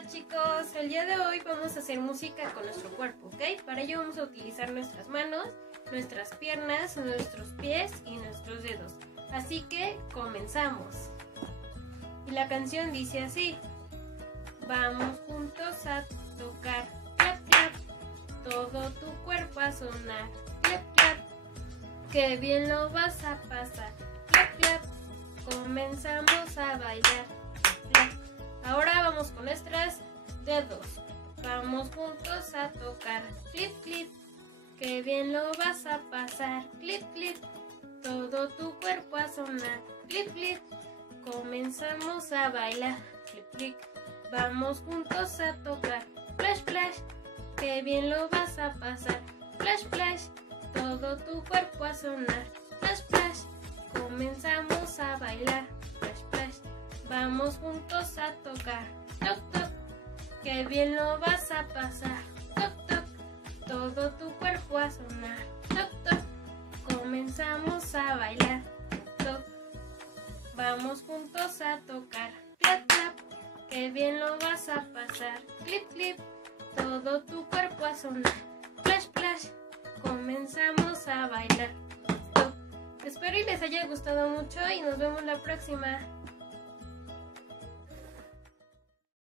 Hola chicos, el día de hoy vamos a hacer música con nuestro cuerpo, ¿ok? Para ello vamos a utilizar nuestras manos, nuestras piernas, nuestros pies y nuestros dedos. Así que comenzamos. Y la canción dice así: vamos juntos a tocar, clap clap, todo tu cuerpo a sonar, clap clap, que bien lo vas a pasar, clap clap, comenzamos a bailar, clap. Ahora vamos con nuestros dedos. Vamos juntos a tocar, clip clip, que bien lo vas a pasar, clip clip, todo tu cuerpo a sonar, clip clip, comenzamos a bailar, clip clip. Vamos juntos a tocar, flash flash, que bien lo vas a pasar, flash flash, todo tu cuerpo a sonar, flash flash, comenzamos a bailar, flash flash. Vamos juntos a tocar, toc toc, que bien lo vas a pasar, toc toc, todo tu cuerpo a sonar, toc toc, comenzamos a bailar, toc. Vamos juntos a tocar, clap clap, que bien lo vas a pasar, clip clip, todo tu cuerpo a sonar, flash flash, comenzamos a bailar, toc. Espero y les haya gustado mucho y nos vemos la próxima.